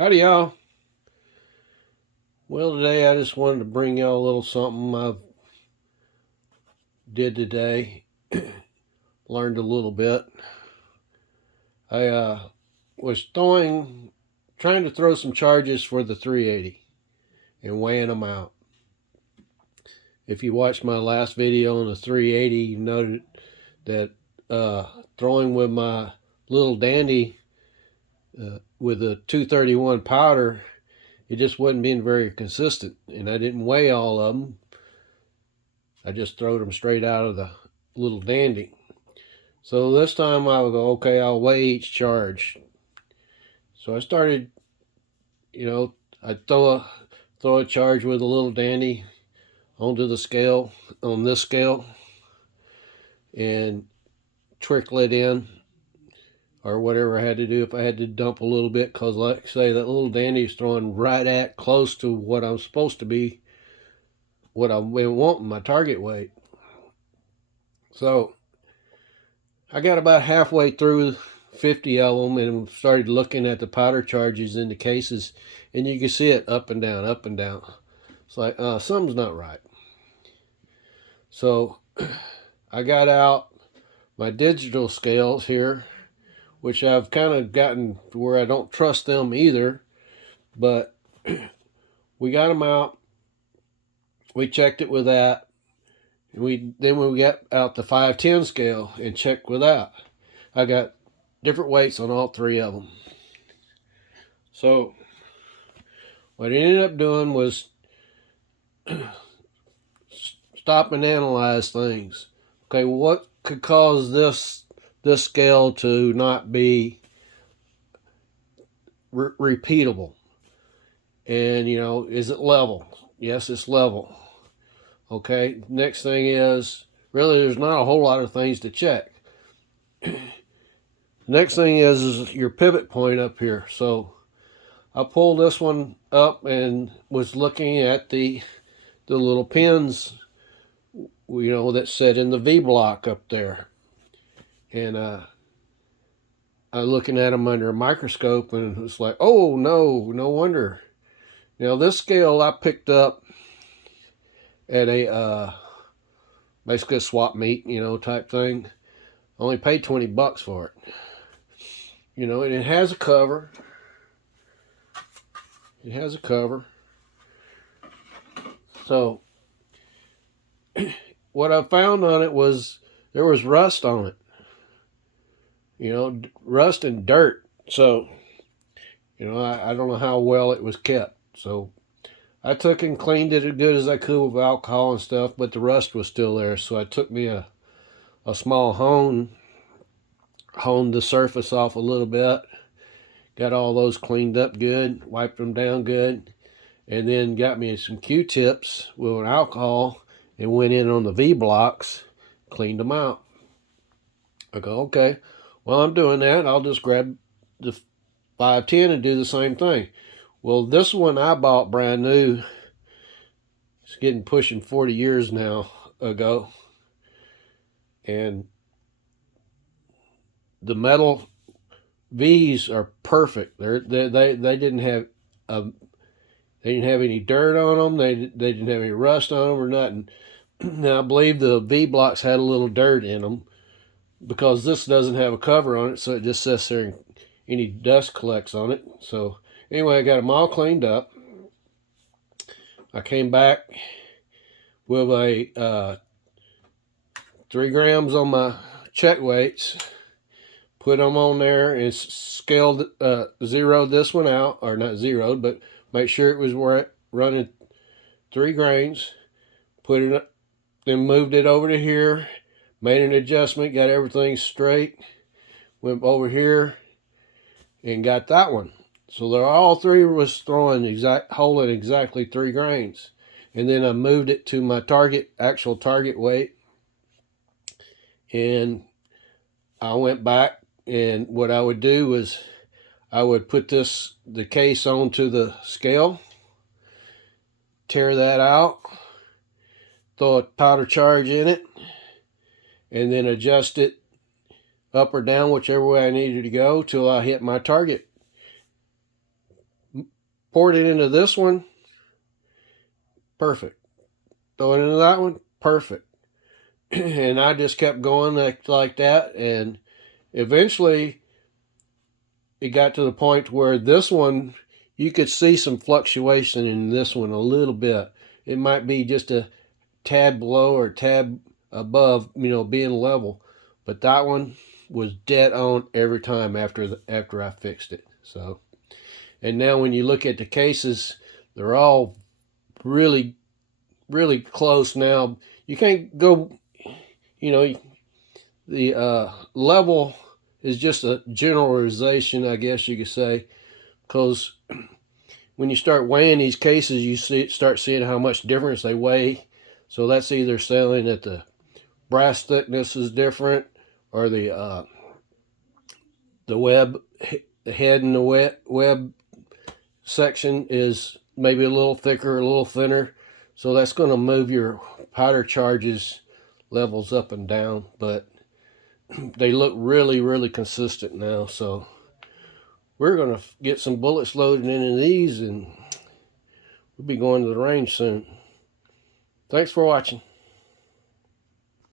Howdy, y'all. Well, today I just wanted to bring y'all a little something I did today. Learned a little bit. I was trying to throw some charges for the 380 and weighing them out. If you watched my last video on the 380, you noted that throwing with my little dandy with a 231 powder, it just wasn't being very consistent, and I didn't weigh all of them. I just throwed them straight out of the little dandy. So this time I would go, okay, I'll weigh each charge. So I started, I'd throw a charge with a little dandy onto the scale, on this scale, and trickle it in, or whatever I had to do if I had to dump a little bit, because like I say, that little dandy is throwing right at close to what I'm supposed to be, what I've been wanting, my target weight. So I got about halfway through 50 of them and started looking at the powder charges in the cases, and you can see it up and down, up and down. It's like, something's not right. So I got out my digital scales here, which I've kind of gotten to where I don't trust them either, but we got them out. We checked it with that. And then we got out the 510 scale and checked with that. I got different weights on all three of them. So what I ended up doing was stop and analyze things. Okay, what could cause this scale to not be repeatable? And is it level? Yes, it's level. Okay, next thing is, really there's not a whole lot of things to check. Next thing is your pivot point up here. So I pulled this one up and was looking at the little pins, that set in the V block up there. And I looking at them under a microscope, and it's like, oh no wonder. Now this scale I picked up at a basically a swap meet, type thing. Only paid $20 for it. And it has a cover. It has a cover. So what I found on it was there was rust on it. Rust and dirt. So, I don't know how well it was kept. So I took and cleaned it as good as I could with alcohol and stuff, but the rust was still there. So I took me a small honed the surface off a little bit, got all those cleaned up good, wiped them down good, and then got me some Q-tips with an alcohol and went in on the V blocks, cleaned them out. I go, okay, while I'm doing that, I'll just grab the 510 and do the same thing. Well, this one I bought brand new. It's getting pushing 40 years now ago. And the metal V's are perfect. They didn't have they didn't have any dirt on them. They didn't have any rust on them or nothing. Now I believe the V blocks had a little dirt in them because this doesn't have a cover on it, so it just sits there and any dust collects on it. So anyway, I got them all cleaned up. I came back with a 3 grams on my check weights, put them on there and scaled, zeroed this one out, or not zeroed, but make sure it was running 3 grains, put it up, then moved it over to here, made an adjustment, got everything straight, went over here and got that one. So they're all three was holding exactly 3 grains. And then I moved it to my actual target weight. And I went back, and what I would do was I would put the case onto the scale, tear that out, throw a powder charge in it, and then adjust it up or down whichever way I needed to go till I hit my target poured it into this one, perfect. Throw it into that one, perfect. And I just kept going like that, and eventually it got to the point where this one, you could see some fluctuation in this one a little bit. It might be just a tad below or tad above, being level, but that one was dead on every time after I fixed it. So, and now when you look at the cases, they're all really, really close now. You can't go, the level is just a generalization, I guess you could say, because when you start weighing these cases, you start seeing how much difference they weigh. So that's either saying that the brass thickness is different, or the web, the head and the web section is maybe a little thicker, a little thinner. So that's going to move your powder charges levels up and down, but they look really, really consistent now. So we're going to get some bullets loaded into these, and we'll be going to the range soon. Thanks for watching.